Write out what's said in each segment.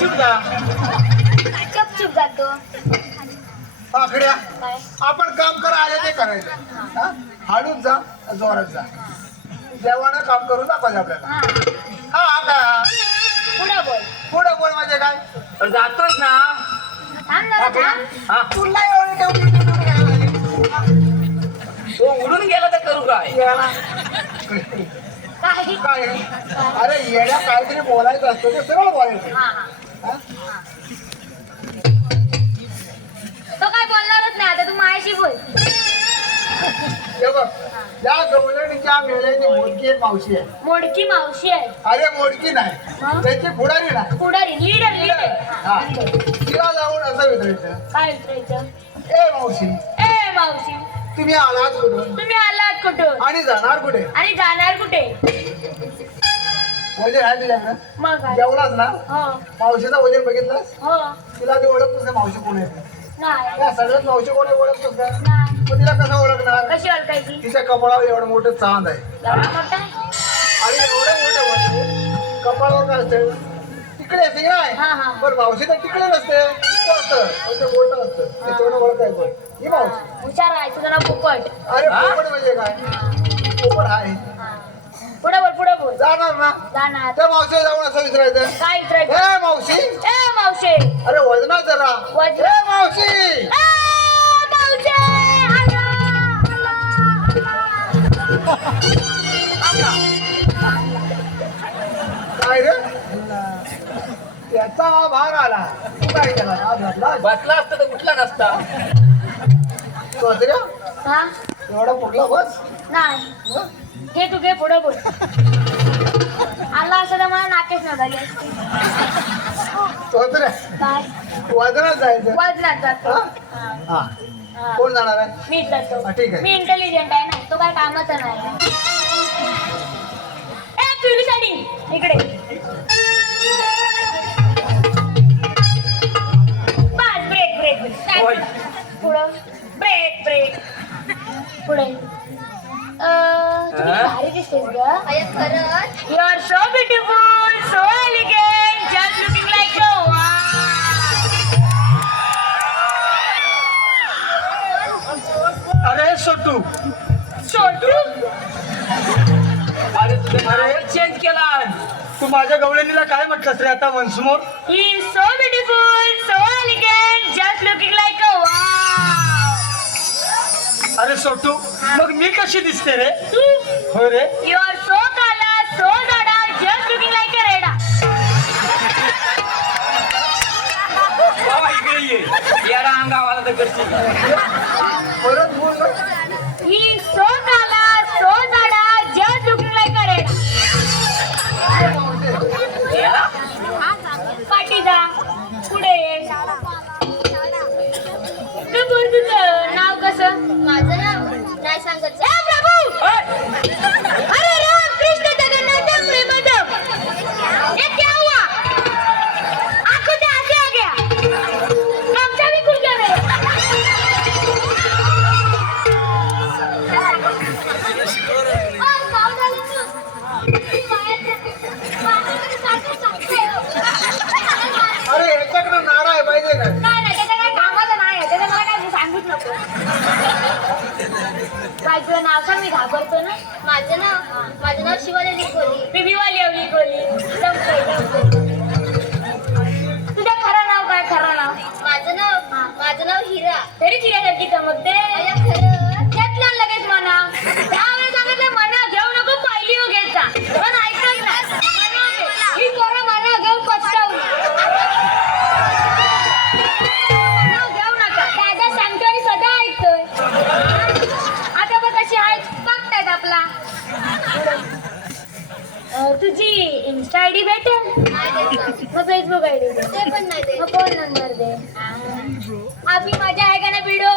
गपचूप जा गपचूप जातो. पाकड्या काय? आपण काम करा आले ते करायचं हा? हळूच जा जोरात जा. देवानं काम करून दाखवायचं आपल्याला. हा. हा का पुढं बोल. पुढे बोल म्हणजे काय? पण जातोय ना. थांब जरा थांब. हा. तुला एवढं तो उडून गेला तर करू काय? काय? काय? अरे येड्या काहीतरी बोलायचं असतं ते सगळं बोलायचं. हा हा हा? तो काय बोलणारच नाही आता तू माझ्याशी बोल. हे बघ या मोडकी एक मावशी आहे. मोडकी मावशी आहे. अरे मोडकी नाही? त्याची पुढारी नाही. पुढारी लीडर लीडर हा. तिला जाऊन असं विचारायचं. काय विचारायचं? ए मावशी. ए मावशी. तुम्ही आलात कुठून? तुम्ही आलात कुठून? आणि जाणार कुठे? आणि जाणार कुठे? वजन आहे तुझ्याकडे? मग काय जेवलाच ना? हो. मावशीचा वजन बघितलंस? हो. तिला ते ओळखतोस का मावशी कोण आहे? नाही. या सगळ्यात मावशी कोण आहे ओळखतोस का? नाही. मग तिला कसं ओळखणार? कशी ओळखायची? तिच्या कपाळावर एवढं मोठं चांद आहे. एवढा मोठा आणि एवढं मोठं म्हणजे कपाळावर काय असतं? तिकडे असते की? नाही हा हा. पण मावशी तर तिकडे नसते. इकडे असतं. पण ते मोठं असतं. त्याच्यावर ओळखायचं? ही मावशी. हुशार आहे. तुझं नाव पोपट अरे? पोपट म्हणजे काय? पोपट आहे. पुढे बोल पुढे बोल. जाणार ना? जाणार. त्या मावशी जाऊन असं विचारायचं काय विचारायचं? ए मावशी. ए मावशे. अरे वजनात जरा. वजन- ए मावशी. ए, मावशे! आला, आला, आला. काय रे? त्याचा भाग आला. तू काय केला आज घातला बसला असता तर उठला नसता सोचऱ्या हा? एवढा कुठला बस. नाही? हे तू घे पुढे बोल. आला असं तर मला नाकेच न झाली. असती काय? वजनात जायचं. वजनात जातो. हा? हा. हा. हा. कोण जाणार आहे? मीच जातो हा, ठीक आहे. मी इंटेलिजंट आहे ना. तो काय कामाचा नाही. ए साडी. इकडे. बस ब्रेक ब्रेक. पुढं. ब्रेक ब्रेक पुढे? भारी दिसतेस ग. खरंच? You are so beautiful so elegant just looking like a अरे सोटू. छोटू अरे तुझं चेंज केला तू माझ्या गवळणीला काय म्हटलंस रे आता once more He is so सोटू मग मी कशी दिसते रे तू हो रे kala, so dada, just looking like a reda. बाबा इकडे ये येडा अंगावाला तर करशील परत बोल ना. He is माझं नाव तुझी इन्स्टा आय डी भेटेल? मग फेसबुक आय डी ते पण नाही मग फोन नंबर दे. आपली मजा आहे का ना व्हिडिओ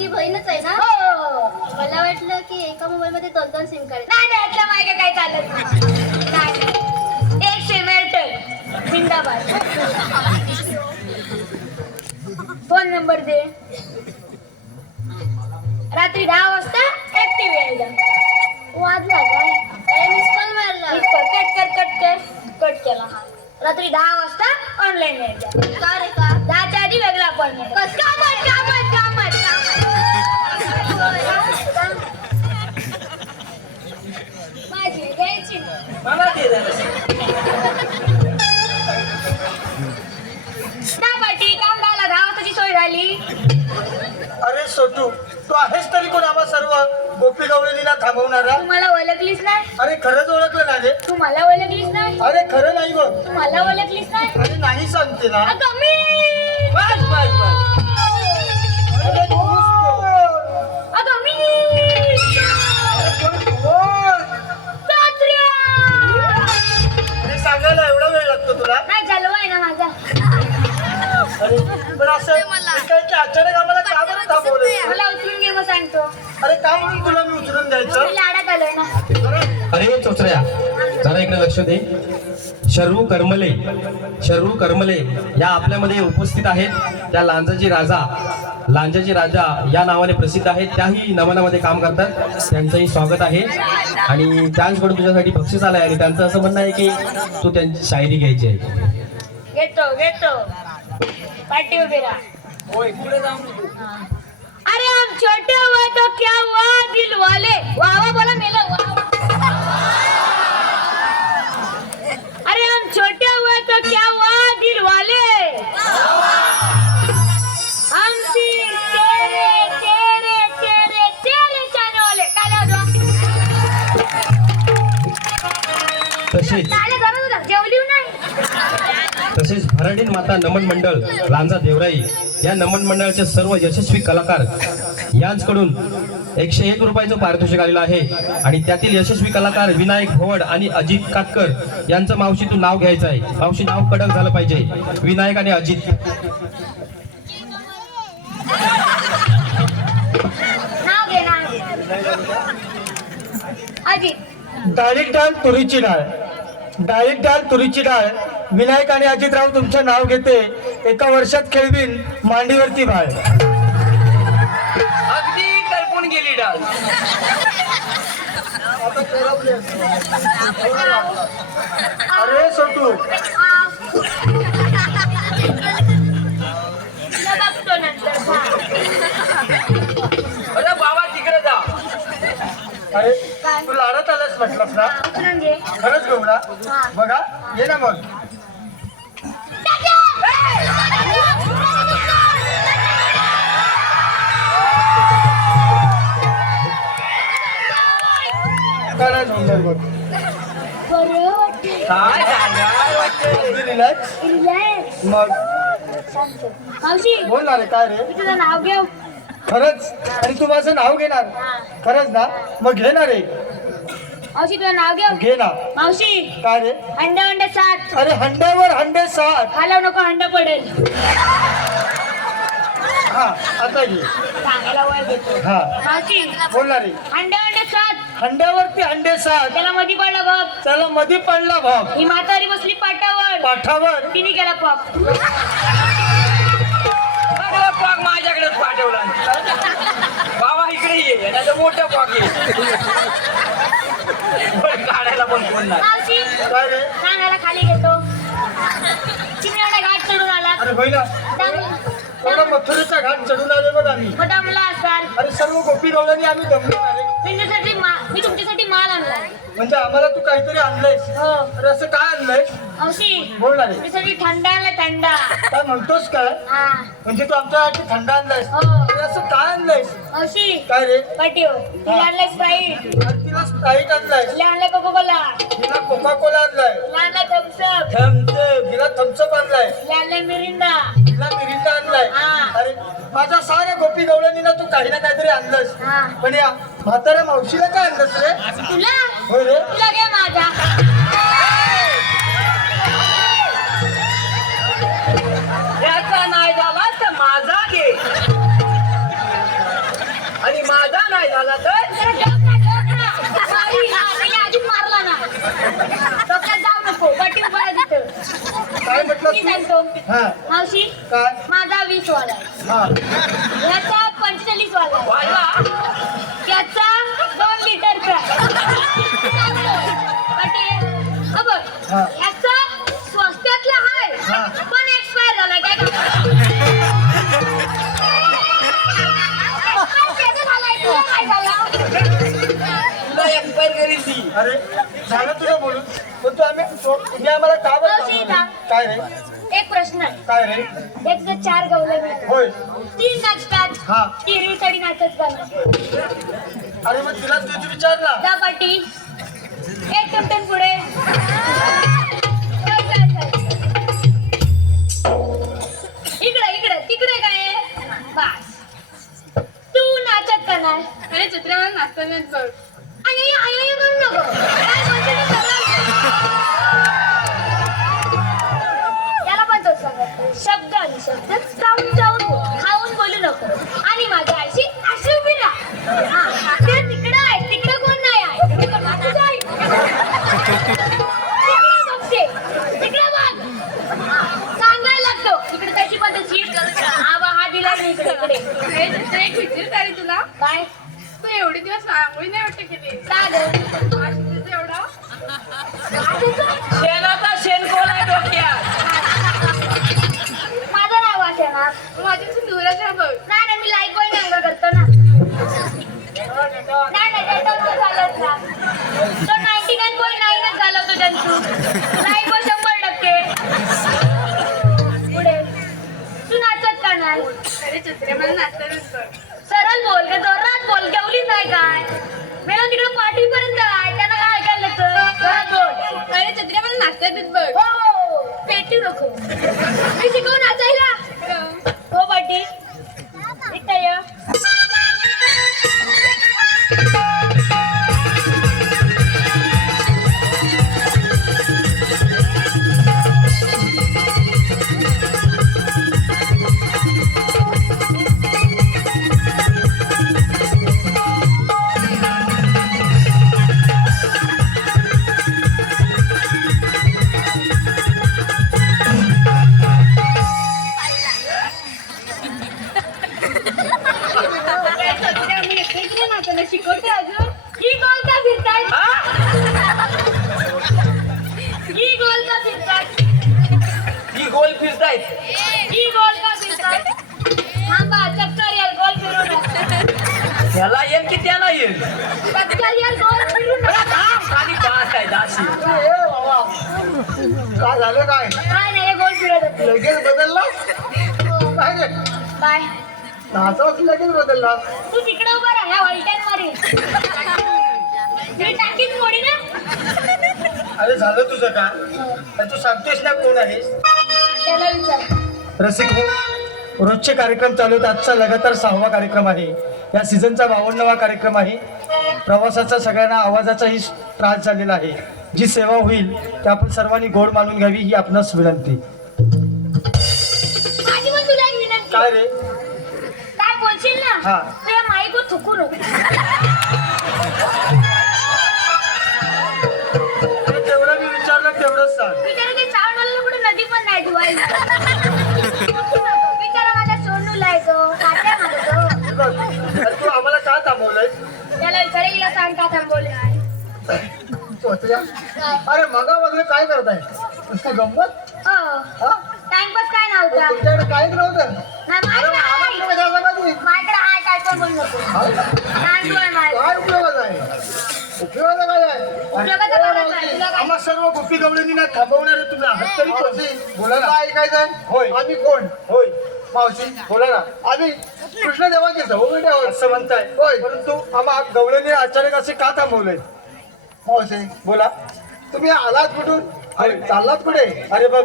नक्की बहीणच आहे ना? हो. मला वाटलं की एका मोबाईल मध्ये दोन दोन सिम कार्ड नाही नाही यातल्या मागे काय चालत नाही. एक सिम एअरटेल जिंदाबाद. फोन नंबर दे. रात्री दहा वाजता ऍक्टिव्ह यायला वाजला काय मिस कॉल मारला. कट कर कट कर कट केला. हा रात्री दहा वाजता ऑनलाईन यायचा. का रे का? दहाच्या आधी वेगळा अपॉइंटमेंट कामत थांबवणारा तू मला ओळखलीस नाही? अरे खरंच ओळखलं ना रे. तू मला ओळखलीस नाही? अरे खरं नाही बघ. तू मला ओळखलीस नाही? अरे नाही सांगते ना. अगं मी बस बस बस. अरे. अगं मी. अरे सांगायला एवढा वेळ लागतो तुला? नाही चालू आहे ना माझा. अरे पण असं काय की अचानक आम्हाला का बरं थांबवलं? मला उचलून घे मग सांगतो. अरे का म्हणून तुला अरे चोचऱ्या जरा इकडे लक्ष दे. शरू करमले शरू करमले. या आपल्यामध्ये उपस्थित आहेत त्या लांजाजी राजा. लांजाजी राजा या नावाने प्रसिद्ध आहेत. त्याही नमनामध्ये काम करतात. त्यांचंही स्वागत आहे. आणि त्यांच्याकडून तुझ्यासाठी बक्षीस आलंय. आणि त्यांचं असं म्हणणं आहे की तू त्यांची शायरी घ्यायची आहे. घेतो घेतो. पाठी उभी राहा. होय पुढे जाऊन तू अरे हम छोटे हुए तो क्या हुआ? वाले वाह बोला मेला अरे हम छोटे हुए तो क्या हुआ दिल वाले? हम सिर्फ तेरे तेरे तेरे तेरे चाहने वाले। काले वाजवा तसेच काले जरा जरा जेवली नाही? तसेच भराडीन माता नमन मंडळ लांजा देवराई या नमन मंडळाचे सर्व यशस्वी कलाकार यांच्याकडून एकशे एक रुपयाचं पारितोषिक आलेलं आहे. आणि त्यातील यशस्वी कलाकार विनायक भवड आणि अजित कातकर यांचं मावशी तू नाव घ्यायचं आहे. मावशी नाव कडक झालं पाहिजे. विनायक आणि अजित. नाव घे नाव घे. अजित. डाळीक डाळ तुरीची डाळ. डाळीक डाळ तुरीची डाळ. विनायक आणि अजितराव तुमचं नाव घेते. एका वर्षात खेळवीन मांडीवरती बाळ. अगदी डाळ अरे सोटू. अरे बाबा तिकडे जा. अरे तू लाडत आलास म्हटलंस ना? खरंच घेऊ ना बघा ये ना मग. काय सुंदर बघ बरं वाटते काय सांगाल वाटतं? रिलॅक्स. रिलॅक्स मग मावशी बोल ना रे काय रे? मी तुझं नाव घेऊ. खरंच? आणि तू माझं नाव घेणार? खरंच ना? मग घे ना रे. मावशी तुझं नाव घेऊ. घे ना. मावशी. काय रे? अंडा अंडा सात. अरे हंड्यावर हंडे सात. हलव नको अंडा पडेल. हा आता घे. सांगायला वय देतो हा. मावशी. बोल ना रे. सात. हंड्यावरती हंडे सात त्याला मधी पडला बघ. त्याला मध्ये पडला भाग ही म्हातारी बसली पाटावर. पाठावर. तिने केला पॉप. सगळं पाक माझ्याकडेच पाठवला. बाबा इकडे ये तर मोठं पाक ये. पण काढायला पण कोण नाही. मावशी काय रे? सांगायला खाली घेतो एवढा घाट चढून आला. अरे बहिणा एवढा मथुरेचा घाट चढून आले बघ आम्ही. दमला असाल. अरे सर्व गोपी गवळ्यांनी आम्ही दमलो अरे तुमच्यासाठी मा- मी तुमच्यासाठी माल आणला म्हणजे आम्हाला तू काहीतरी आणलंयस. हो. अरे असं काय आणलंयस? मावशी बोल ना रे. तुमच्यासाठी थंड आणला थंड. काय म्हणतोस काय? हा. म्हणजे तू आमच्यासाठी थंड आणलायस. हो. अरे असं काय आणलंयस? मावशी काय रे? पाटीव तिला आणलाय स्प्राईट अरे काही आणलाय लहानला कोको कोला हिला कोका कोला आणलाय लहानला थम्सअप थम्सअप हिला थम्सअप आणलाय. लहानला मिरिंडा. हिला मिरिंडा आणलाय. अरे माझ्या साऱ्या गोपी गवळणी ना तू काही ना काहीतरी आणलंस. पण या म्हाताऱ्या मावशीला काय आणलंस रे? तुला? रे. तुला घे माझ्या माझा घे. आणि माझा नाही झाला तर काय म्हटलं मी तू? सांगतो. हा. मावशी काय? माझा वीस वाला आहे. हा. ह्याचा पंचेचाळीस वाला आहे. वाढला याचा दोन लिटरचा पाटील अ बघ हा. याचा आहे हा. पण एक्सपायर झाला काय का Expire झालाय, तुला काय झालं? एक्सपायर करील ती अरे झालं तुझं बोलून. पण तू आम्ही तो- तुम्ही आम्हाला का बरं मावशी, थांबवलं? काय रे? एक प्रश्न. आहे काय रे? एक जर चार गवले होय. तीन नाचतात. हा. तिरी तडी नाचत घालणार अरे मग तुला तुझी विचारला. जा पाटी. एक टमटम पुढे. चल, चल, चल. इकडे इकडे तिकडे काय? आहे? बस. तू नाचत का नाही? अरे चित्रावर नाचताना बघ ते. याला पण सांगत शब्द आणि शब्द जाऊन नाही नाही डेटॉल तर ना तो नाईन्टी नाईन पॉईंट नाईनच घालवतो त्यांचं लाईफ बॉय शंभर टक्के पुढे तू नाचत का नाही अरे चित्रे मला सरळ बोल ग जोरात बोल जेवलीच नाही काय मेला तिकडे पाठीपर्यंत आहे त्यांना काय ऐकायला लागतं बोल अरे चित्रे मला नाचतानाच बघ हो पेटी नको मी शिकवून नाचायला. काय झालं काय? काय नाही हे गोल फिरत होते लगेच बदलला? काय रे? बाय. नाचाच लगेच बदलला? तू तिकडे उभा राहा ह्या वलट्यात मारी मी टाकीत मोडी ना. अरे झालं तुझं का तू सांगतोयस ना कोण आहेस? त्याला विचार. रसिक हो रोजचे कार्यक्रम चालू आहेत. आजचा लगातार सहावा कार्यक्रम आहे. या सीझनचा बावन्नवा कार्यक्रम आहे. प्रवासाचा सगळ्यांना आवाजाचाही त्रास झालेला आहे. जी सेवा होईल ती आपण सर्वांनी गोड मानून घ्यावी ही आपणास विनंती. काय रे? काय बोलशील ना? हा. तर या थुकू नको तेवढं मी विचारलं तेवढंच सांग. बिचारा कुठे नदी पण नाही धुवायला तू आम्हाला का थांबवलंय त्याला विचारा हिला सांग का थांबवले अरे मगा वगैरे काय करताय? नुसतं गंमत? हा? टाइमपास काय नव्हता? तुमच्याकडे काहीच नव्हतं? नाही अरे माझ्याकडे आम्हाला आहे. माझ्याकडे काय पण बोल नको? तांदूळ आहे माझ्याकडे. काय उपयोगाचं आहे? उपयोगाचं काय आहे? उपयोगाचं करायचं आहे. तुला काय? आम्हा सर्व गोपी गवळींनी ना थांबवणारे तुम्ही आहात. तरी कोण? बोला ना. ऐकायचं होय. आम्ही कोण? होय. मावशी बोला ना. आम्ही कृष्णदेवाचे सौगंडे आहोत असं म्हणताय. होय. परंतु आम्हा गवळीने अचानक असे का थांबवलंय मावशी. बोला. तुम्ही आलात कुठून? अरे. चाललात कुठे? अरे बघ.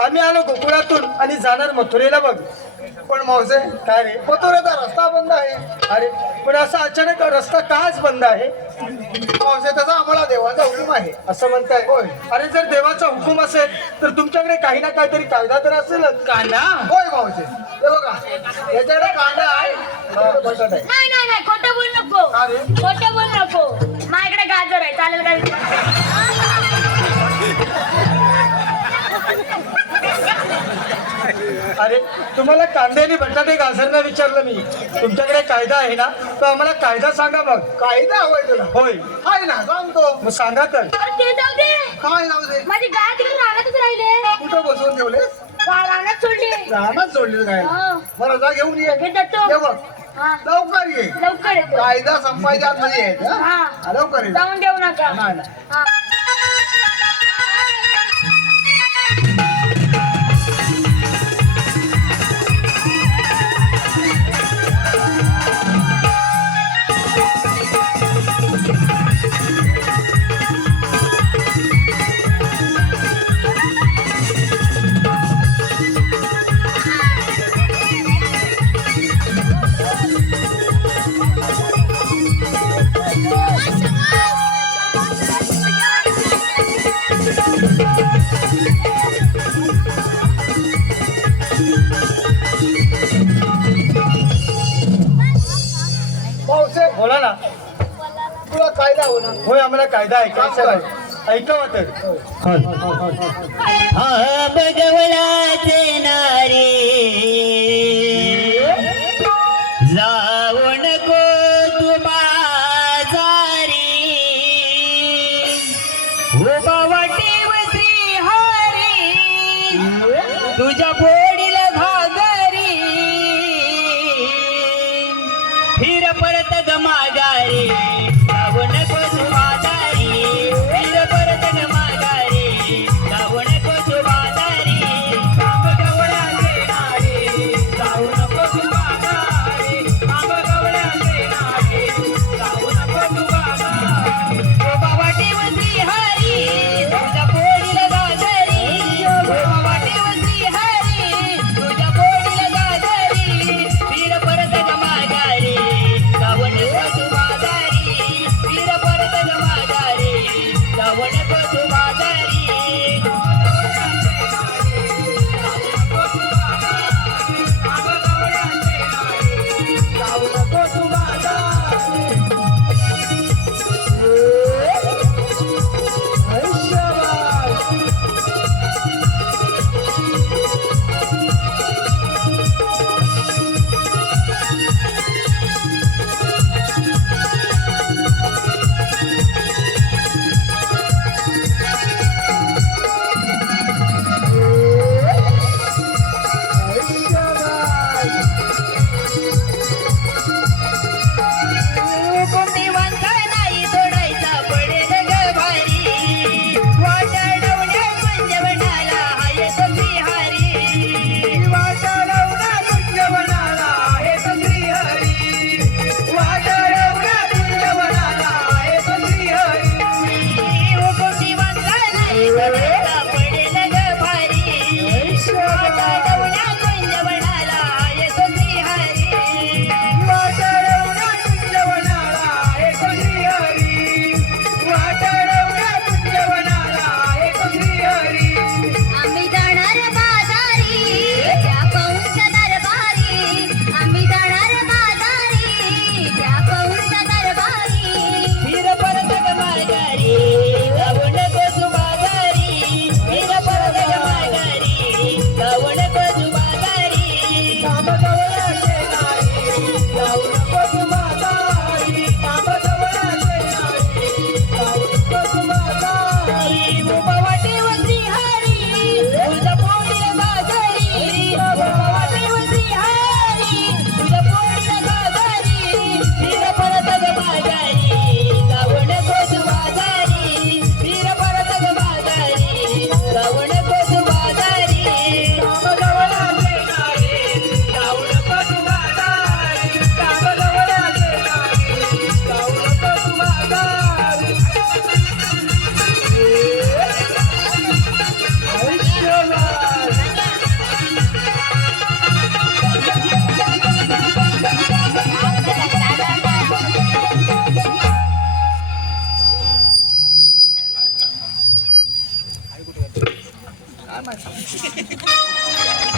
आम्ही आलो गोकुळातून आणि जाणार मथुरेला बघ. पण मावसे काय रे? मथुरेचा रस्ता बंद आहे. अरे. पण असा अचानक रस्ता काच बंद आहे. मावसे त्याचा आम्हाला देवाचा हुकूम आहे. असं म्हणताय. होय. अरे जर देवाचा हुकूम असेल तर तुमच्याकडे काही ना काहीतरी कायदा तर असेलच. कांदा होय मावसे त्याच्याकडे नाही नाही नाही खोटं बोल नको. का रे? खोटं बोल नको. माझ्याकडे गाजर आहे. चालेल काय अरे तुम्हाला कांदे आणि बटाटे घासायला विचारलं मी. तुमच्याकडे कायदा आहे ना तर आम्हाला कायदा सांगा मग कायदा हवाय तुला? होय. आहे ना सांगतो मग सांगा तर. काय नाव दे? माझी गाय तिकडे राहण्यातच राहिले कुठं बसवून ठेवलेस? गावाला हो. ये. हे बघ. लवकर ये. लवकर येतो. कायदा संपायच्या आतमध्ये म्हणजे हा. लवकर ये. जाऊन देऊ नका. नाही, पावसे? बोला ना. तुला कायदा हो ना? होय आम्हाला कायदा ऐकायचा आहे ऐकावा तर हा बघवलाचे नारी.